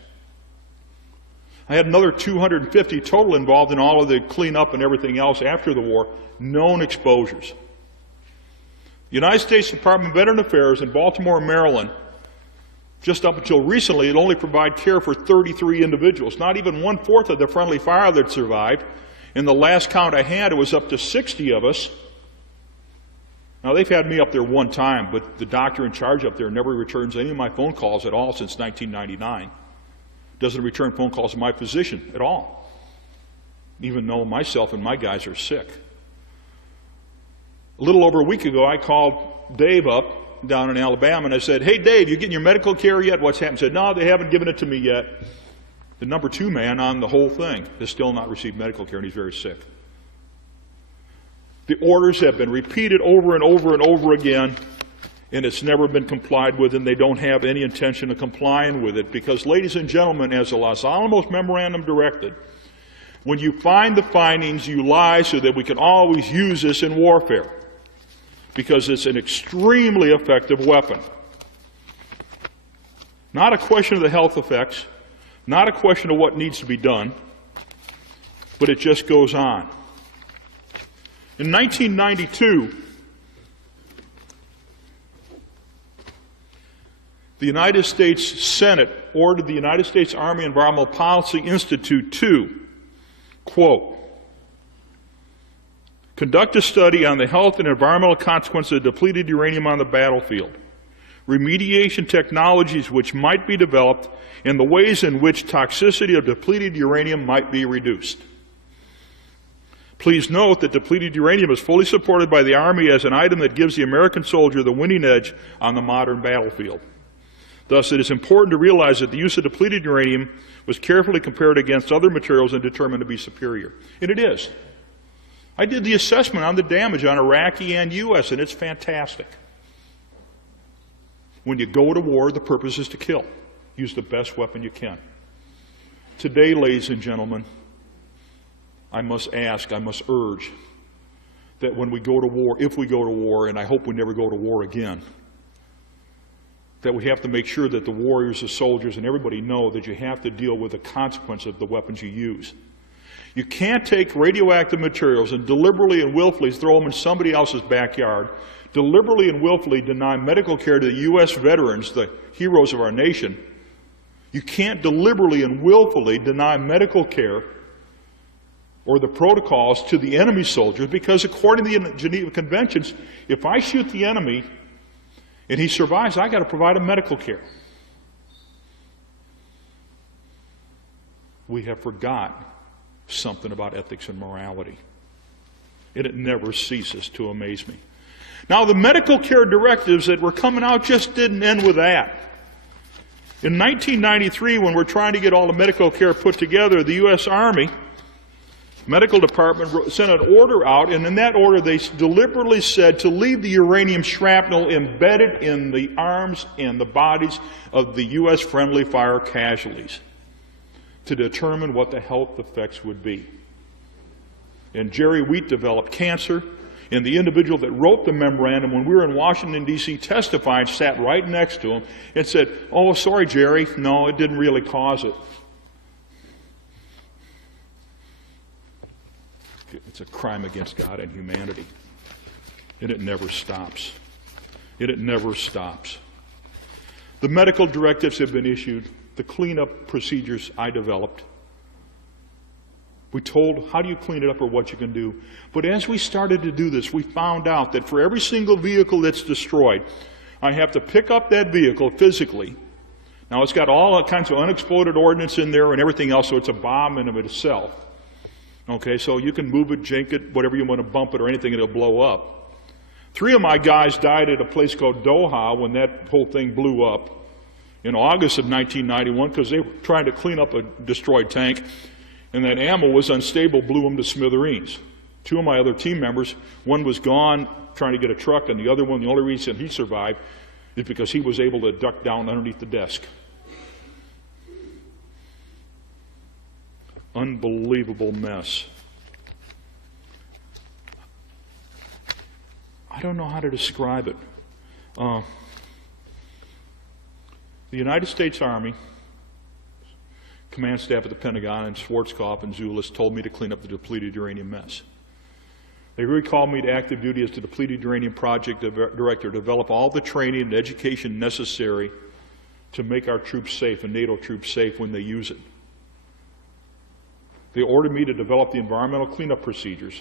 I had another 250 total involved in all of the cleanup and everything else after the war, known exposures. The United States Department of Veteran Affairs in Baltimore, Maryland, just up until recently, it only provided care for 33 individuals, not even 1/4 of the friendly fire that survived. In the last count I had, it was up to 60 of us. Now, they've had me up there one time, but the doctor in charge up there never returns any of my phone calls at all since 1999. Doesn't return phone calls to my physician at all, even though myself and my guys are sick. A little over a week ago, I called Dave up down in Alabama, and I said, "Hey, Dave, you getting your medical care yet? What's happened?" He said, "No, they haven't given it to me yet." The number 2 man on the whole thing has still not received medical care, and he's very sick. The orders have been repeated over and over and over again, and it's never been complied with, and they don't have any intention of complying with it. Because, ladies and gentlemen, as the Los Alamos Memorandum directed, when you find the findings, you lie so that we can always use this in warfare. Because it's an extremely effective weapon. Not a question of the health effects, not a question of what needs to be done, but it just goes on. In 1992, the United States Senate ordered the United States Army Environmental Policy Institute to, quote, conduct a study on the health and environmental consequences of depleted uranium on the battlefield, remediation technologies which might be developed, and the ways in which toxicity of depleted uranium might be reduced. Please note that depleted uranium is fully supported by the Army as an item that gives the American soldier the winning edge on the modern battlefield. Thus, it is important to realize that the use of depleted uranium was carefully compared against other materials and determined to be superior. And it is. I did the assessment on the damage on Iraqi and U.S., and it's fantastic. When you go to war, the purpose is to kill. Use the best weapon you can. Today, ladies and gentlemen, I must urge that when we go to war, if we go to war, and I hope we never go to war again, that we have to make sure that the warriors, the soldiers, and everybody know that you have to deal with the consequence of the weapons you use. You can't take radioactive materials and deliberately and willfully throw them in somebody else's backyard, deliberately and willfully deny medical care to the U.S. veterans, the heroes of our nation. You can't deliberately and willfully deny medical care or the protocols to the enemy soldiers, because according to the Geneva Conventions, if I shoot the enemy and he survives, I got to provide him medical care. We have forgot something about ethics and morality, and it never ceases to amaze me. Now, the medical care directives that were coming out just didn't end with that. In 1993, when we're trying to get all the medical care put together, the U.S. Army Medical Department sent an order out, and in that order they deliberately said to leave the uranium shrapnel embedded in the arms and the bodies of the U.S. friendly fire casualties to determine what the health effects would be. And Jerry Wheat developed cancer, and the individual that wrote the memorandum, when we were in Washington, D.C. testifying, sat right next to him and said, "Oh, sorry, Jerry, no, it didn't really cause it." It's a crime against God and humanity. And it never stops. And it never stops. The medical directives have been issued. The cleanup procedures I developed. We told how do you clean it up or what you can do. But as we started to do this, we found out that for every single vehicle that's destroyed, I have to pick up that vehicle physically. Now, it's got all kinds of unexploded ordnance in there and everything else, so it's a bomb in of itself. Okay, so you can move it, jink it, whatever you want to bump it or anything, and it'll blow up. 3 of my guys died at a place called Doha when that whole thing blew up in August of 1991 because they were trying to clean up a destroyed tank, and that ammo was unstable, blew them to smithereens. 2 of my other team members, one was gone trying to get a truck, and the other one, the only reason he survived is because he was able to duck down underneath the desk. Unbelievable mess. I don't know how to describe it. The United States Army, command staff at the Pentagon, and Schwarzkopf and Zulus told me to clean up the depleted uranium mess. They recalled me to active duty as the Depleted Uranium Project Director to develop all the training and education necessary to make our troops safe and NATO troops safe when they use it. They ordered me to develop the environmental cleanup procedures.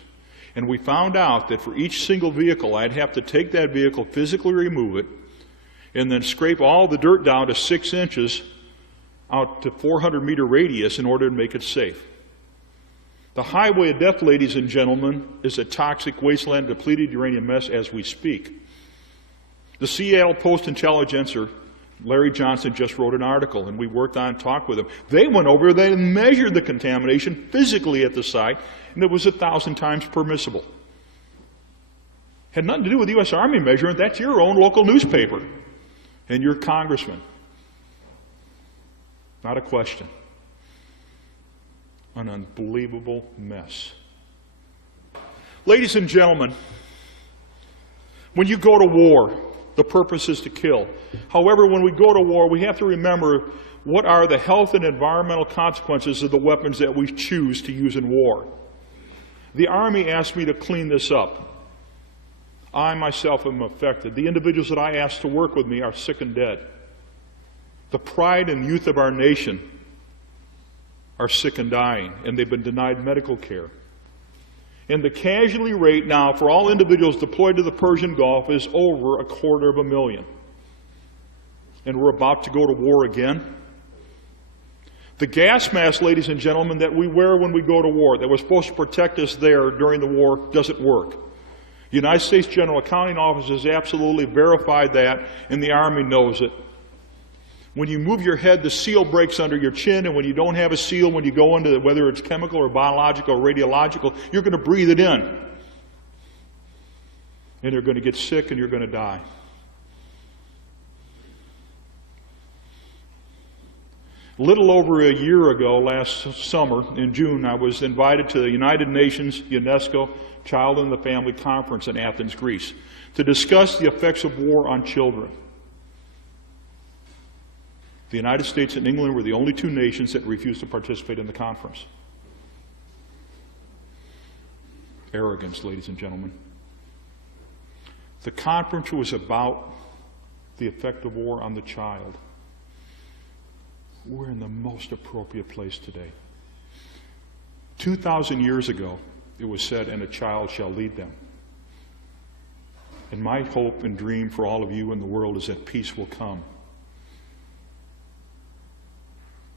And we found out that for each single vehicle, I'd have to take that vehicle, physically remove it, and then scrape all the dirt down to 6 inches out to 400-meter radius in order to make it safe. The highway of death, ladies and gentlemen, is a toxic wasteland depleted uranium mess as we speak. The Seattle Post-Intelligencer, Larry Johnson, just wrote an article, and we worked on and talked with them. They went over there and measured the contamination physically at the site, and it was 1,000 times permissible. Had nothing to do with the U.S. Army measurement. That's your own local newspaper and your congressman. Not a question. An unbelievable mess. Ladies and gentlemen, when you go to war, the purpose is to kill. However, when we go to war, we have to remember what are the health and environmental consequences of the weapons that we choose to use in war. The Army asked me to clean this up. I myself am affected. The individuals that I asked to work with me are sick and dead. The pride and youth of our nation are sick and dying, and they've been denied medical care. And the casualty rate now for all individuals deployed to the Persian Gulf is over 250,000. And we're about to go to war again. The gas mask, ladies and gentlemen, that we wear when we go to war, that was supposed to protect us there during the war, doesn't work. The United States General Accounting Office has absolutely verified that, and the Army knows it. When you move your head, the seal breaks under your chin, and when you don't have a seal, when you go into it, whether it's chemical or biological or radiological, you're going to breathe it in. And you're going to get sick and you're going to die. A little over a year ago, last summer, in June, I was invited to the United Nations UNESCO Child and the Family Conference in Athens, Greece, to discuss the effects of war on children. The United States and England were the only 2 nations that refused to participate in the conference. Arrogance, ladies and gentlemen. The conference was about the effect of war on the child. We're in the most appropriate place today. 2,000 years ago, it was said, and a child shall lead them. And my hope and dream for all of you in the world is that peace will come.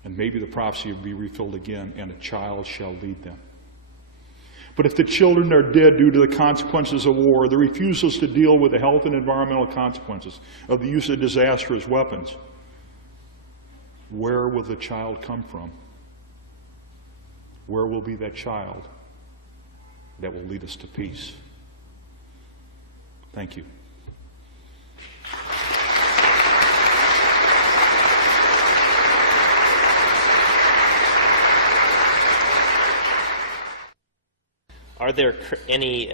And maybe the prophecy will be refilled again, and a child shall lead them. But if the children are dead due to the consequences of war, the refusals to deal with the health and environmental consequences of the use of disastrous weapons, where will the child come from? Where will be that child that will lead us to peace? Thank you. Are there any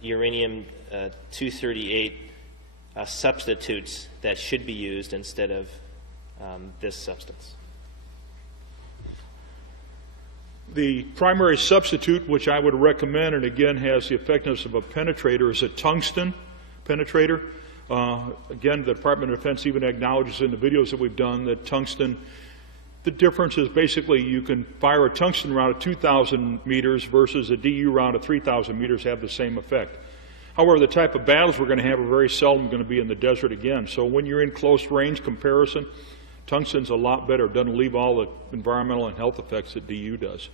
uranium-238 substitutes that should be used instead of this substance? The primary substitute, which I would recommend, and again has the effectiveness of a penetrator, is a tungsten penetrator. Again, the Department of Defense even acknowledges in the videos that we've done that tungsten, the difference is basically you can fire a tungsten round at 2,000 meters versus a DU round at 3,000 meters have the same effect. However, the type of battles we're going to have are very seldom going to be in the desert again. So when you're in close range comparison, tungsten's a lot better. It doesn't leave all the environmental and health effects that DU does.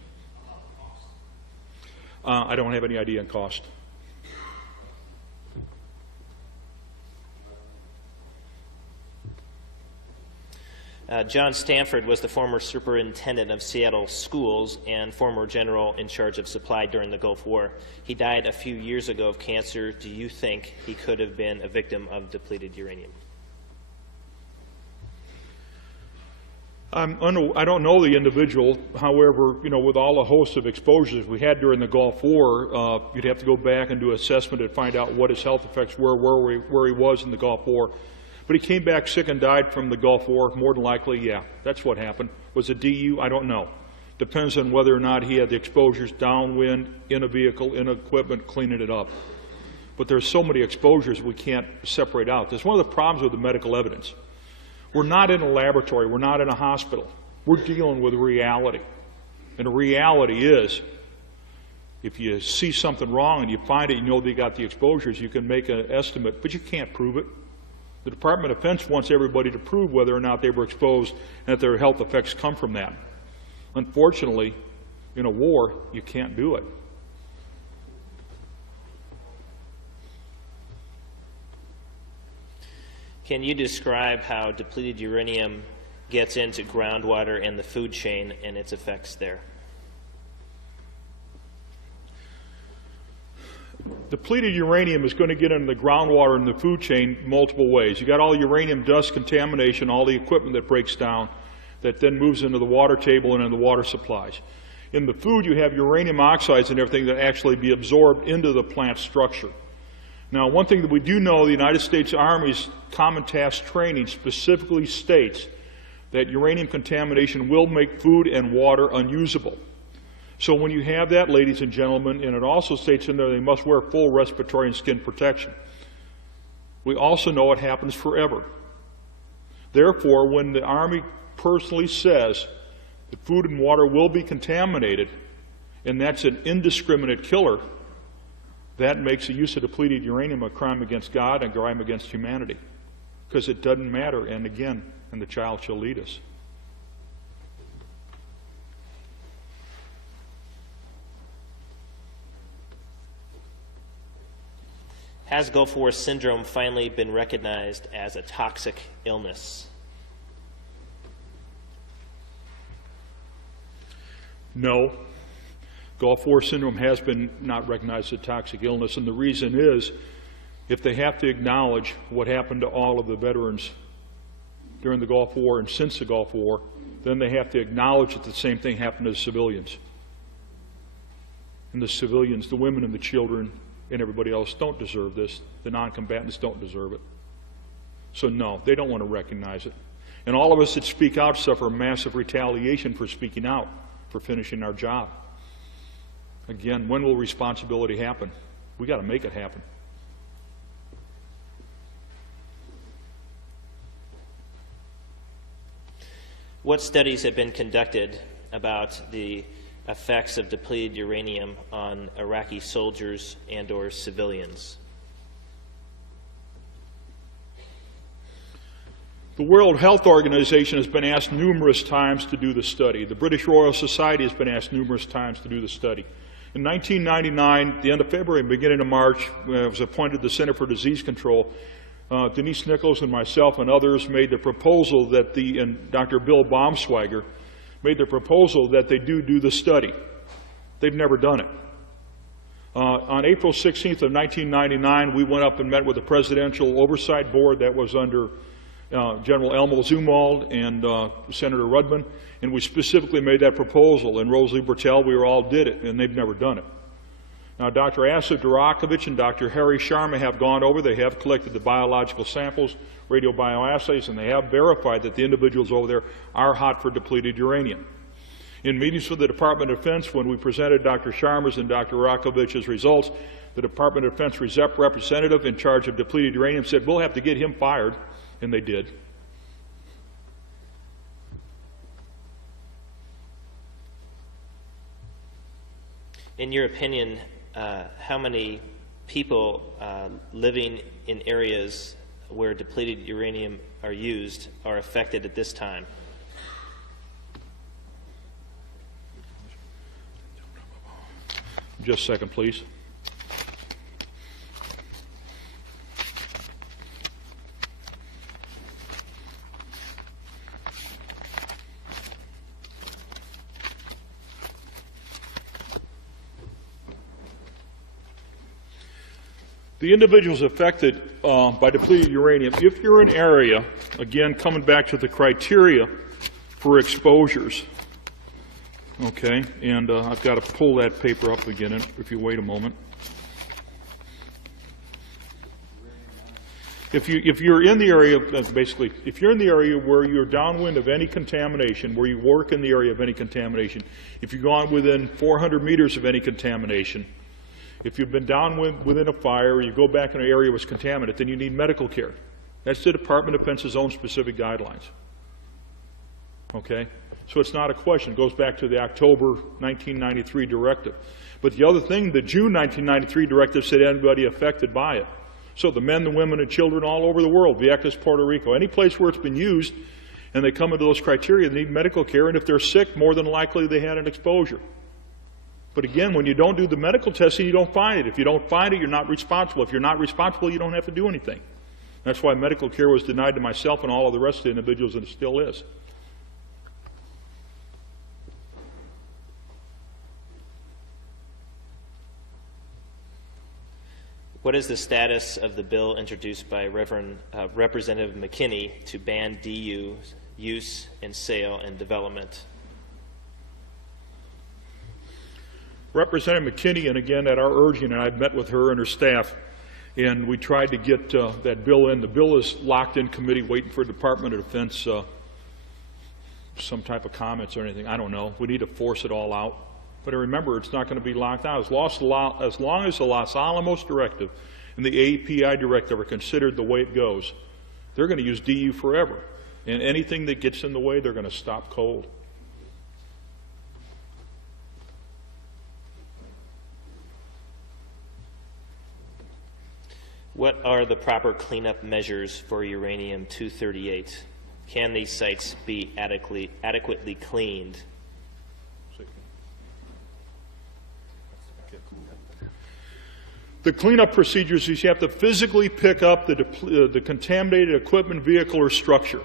I don't have any idea on cost. John Stanford was the former superintendent of Seattle schools and former general in charge of supply during the Gulf War. He died a few years ago of cancer. Do you think he could have been a victim of depleted uranium? I don't know the individual. However, with all the hosts of exposures we had during the Gulf War, you'd have to go back and do an assessment and find out what his health effects were, where he was in the Gulf War. But he came back sick and died from the Gulf War. More than likely, yeah, that's what happened. Was it DU? I don't know. Depends on whether or not he had the exposures downwind, in a vehicle, in equipment, cleaning it up. But there's so many exposures we can't separate out. That's one of the problems with the medical evidence. We're not in a laboratory. We're not in a hospital. We're dealing with reality. And the reality is, if you see something wrong and you find it, you know they got the exposures, you can make an estimate, but you can't prove it. The Department of Defense wants everybody to prove whether or not they were exposed and that their health effects come from that. Unfortunately, in a war, you can't do it. Can you describe how depleted uranium gets into groundwater and the food chain and its effects there? Depleted uranium is going to get into the groundwater and the food chain multiple ways. You got all uranium dust contamination, all the equipment that breaks down, that then moves into the water table and into the water supplies. In the food, you have uranium oxides and everything that actually be absorbed into the plant structure. Now, one thing that we do know, the United States Army's Common Task Training specifically states that uranium contamination will make food and water unusable. So when you have that, ladies and gentlemen, and it also states in there they must wear full respiratory and skin protection. We also know it happens forever. Therefore, when the Army personally says that food and water will be contaminated, and that's an indiscriminate killer, that makes the use of depleted uranium a crime against God and a crime against humanity. Because it doesn't matter, and again, and the child shall lead us. Has Gulf War syndrome finally been recognized as a toxic illness? No. Gulf War syndrome has been not recognized as a toxic illness, and the reason is, if they have to acknowledge what happened to all of the veterans during the Gulf War and since the Gulf War, then they have to acknowledge that the same thing happened to the civilians. And the civilians, the women and the children, and everybody else don't deserve this. The non-combatants don't deserve it. So no, they don't want to recognize it. And all of us that speak out suffer massive retaliation for speaking out, for finishing our job. Again, when will responsibility happen? We got to make it happen. What studies have been conducted about the effects of depleted uranium on Iraqi soldiers and or civilians? The World Health Organization has been asked numerous times to do the study. The British Royal Society has been asked numerous times to do the study. In 1999, the end of February and beginning of March, when I was appointed to the Center for Disease Control, Denise Nichols and myself and others made the proposal that and Dr. Bill Baumschweiger made the proposal that they do the study. They've never done it. On April 16th of 1999, we went up and met with the Presidential Oversight Board that was under General Elmo Zumwalt and Senator Rudman, and we specifically made that proposal, and Rosalie Bertel, we all did it, and they've never done it. Now, Dr. Asa Durakovic and Dr. Harry Sharma have gone over. They have collected the biological samples, radiobioassays, and they have verified that the individuals over there are hot for depleted uranium. In meetings with the Department of Defense, when we presented Dr. Sharma's and Dr. Durakovic's results, the Department of Defense representative in charge of depleted uranium said, we'll have to get him fired, and they did. In your opinion, how many people living in areas where depleted uranium are used are affected at this time? Just a second, please. The individuals affected by depleted uranium, if you're in an area, again, coming back to the criteria for exposures, okay, and I've got to pull that paper up again if you wait a moment. If you're in the area, basically, if you're in the area where you're downwind of any contamination, where you work in the area of any contamination, if you've gone within 400 meters of any contamination, if you've been downwind within a fire, or you go back in an area that was contaminated, then you need medical care. That's the Department of Defense's own specific guidelines. Okay? So it's not a question. It goes back to the October 1993 directive. But the other thing, the June 1993 directive said anybody affected by it. So the men, the women, and children all over the world, Vieques, Puerto Rico, any place where it's been used, and they come into those criteria, they need medical care, and if they're sick, more than likely they had an exposure. But again, when you don't do the medical testing, you don't find it. If you don't find it, you're not responsible. If you're not responsible, you don't have to do anything. That's why medical care was denied to myself and all of the rest of the individuals, and it still is. What is the status of the bill introduced by Representative McKinney to ban DU use and sale and development? Representative McKinney, and again at our urging, and I've met with her and her staff, and we tried to get that bill in. The bill is locked in committee waiting for Department of Defense some type of comments or anything. I don't know. We need to force it all out. But remember, it's not going to be locked out. As long as the Los Alamos directive and the API directive are considered the way it goes, they're going to use DU forever. And anything that gets in the way, they're going to stop cold. What are the proper cleanup measures for uranium-238? Can these sites be adequately cleaned? The cleanup procedures is you have to physically pick up the contaminated equipment, vehicle, or structure.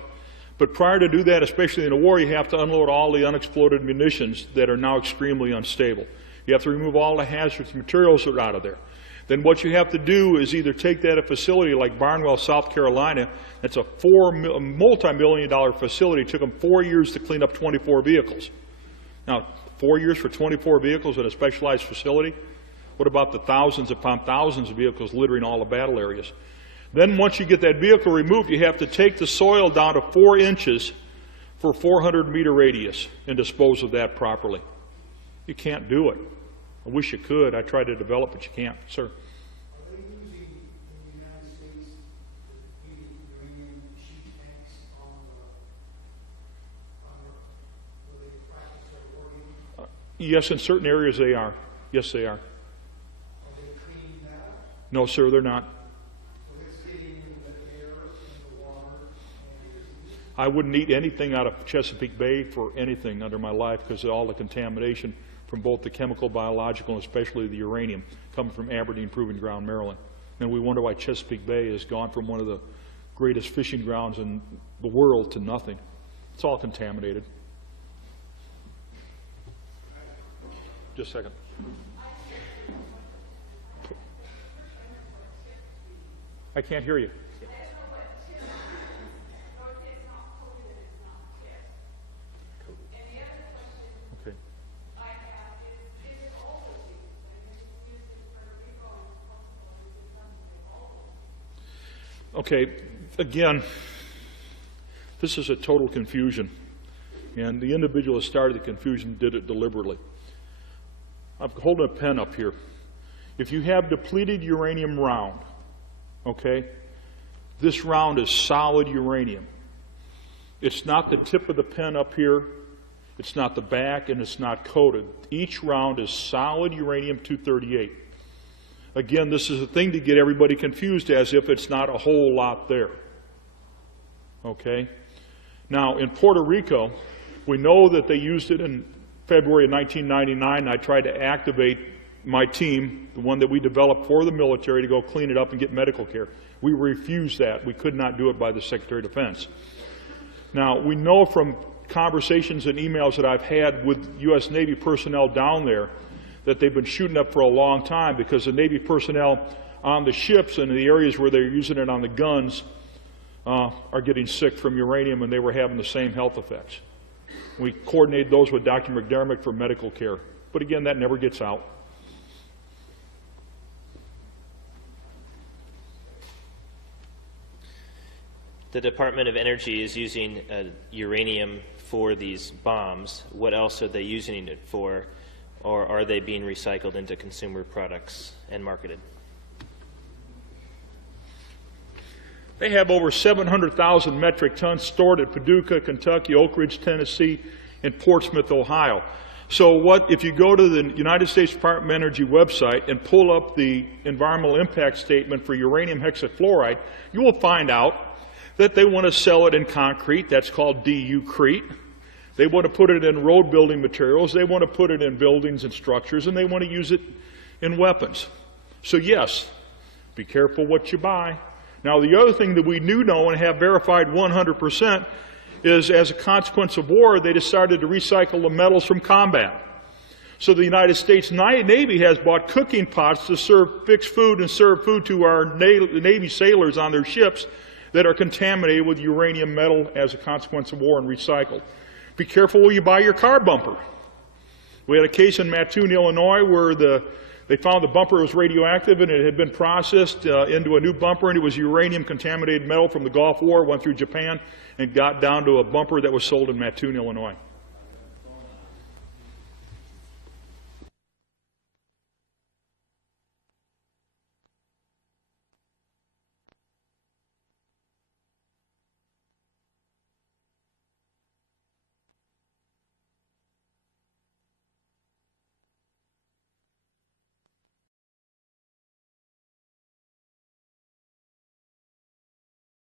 But prior to do that, especially in a war, you have to unload all the unexploded munitions that are now extremely unstable. You have to remove all the hazardous materials that are out of there. Then what you have to do is either take that a facility like Barnwell, South Carolina, that's a multi-million-dollar facility. It took them 4 years to clean up 24 vehicles. Now, 4 years for 24 vehicles at a specialized facility? What about the thousands upon thousands of vehicles littering all the battle areas? Then once you get that vehicle removed, you have to take the soil down to 4 inches for 400-meter radius and dispose of that properly. You can't do it. I wish you could. I tried to develop it, but you can't. Sir? Are they using in the United States the uranium sheet tanks where they practice their war games? Yes, in certain areas they are. Yes, they are. Are they cleaning that up? No, sir, they're not. So it's getting in the air, in the water, and I wouldn't eat anything out of Chesapeake Bay for anything under my life because of all the contamination from both the chemical, biological, and especially the uranium coming from Aberdeen Proving Ground, Maryland. And we wonder why Chesapeake Bay has gone from one of the greatest fishing grounds in the world to nothing. It's all contaminated. Just a second. I can't hear you. Okay. Okay, again, this is a total confusion, and the individual that started the confusion did it deliberately. I'm holding a pen up here. If you have depleted uranium round, okay, this round is solid uranium. It's not the tip of the pen up here, it's not the back, and it's not coated. Each round is solid uranium-238. Again, this is a thing to get everybody confused as if it's not a whole lot there. Okay? Now, in Puerto Rico, we know that they used it in February of 1999. I tried to activate my team, the one that we developed for the military, to go clean it up and get medical care. We refused that. We could not do it by the Secretary of Defense. Now, we know from conversations and emails that I've had with U.S. Navy personnel down there that they've been shooting up for a long time because the Navy personnel on the ships and in the areas where they're using it on the guns are getting sick from uranium, and they were having the same health effects. We coordinated those with Dr. McDermott for medical care. But again, that never gets out. The Department of Energy is using uranium for these bombs. What else are they using it for? Or are they being recycled into consumer products and marketed? They have over 700,000 metric tons stored at Paducah, Kentucky, Oak Ridge, Tennessee, and Portsmouth, Ohio. So if you go to the United States Department of Energy website and pull up the environmental impact statement for uranium hexafluoride, you will find out that they want to sell it in concrete. That's called DU-crete. They want to put it in road building materials. They want to put it in buildings and structures, and they want to use it in weapons. So yes, be careful what you buy. Now, the other thing that we do know and have verified 100% is, as a consequence of war, they decided to recycle the metals from combat. So the United States Navy has bought cooking pots to serve fixed food and serve food to our Navy sailors on their ships that are contaminated with uranium metal as a consequence of war and recycled. Be careful where you buy your car bumper. We had a case in Mattoon, Illinois, where they found the bumper was radioactive and it had been processed into a new bumper, and it was uranium-contaminated metal from the Gulf War, went through Japan, and got down to a bumper that was sold in Mattoon, Illinois.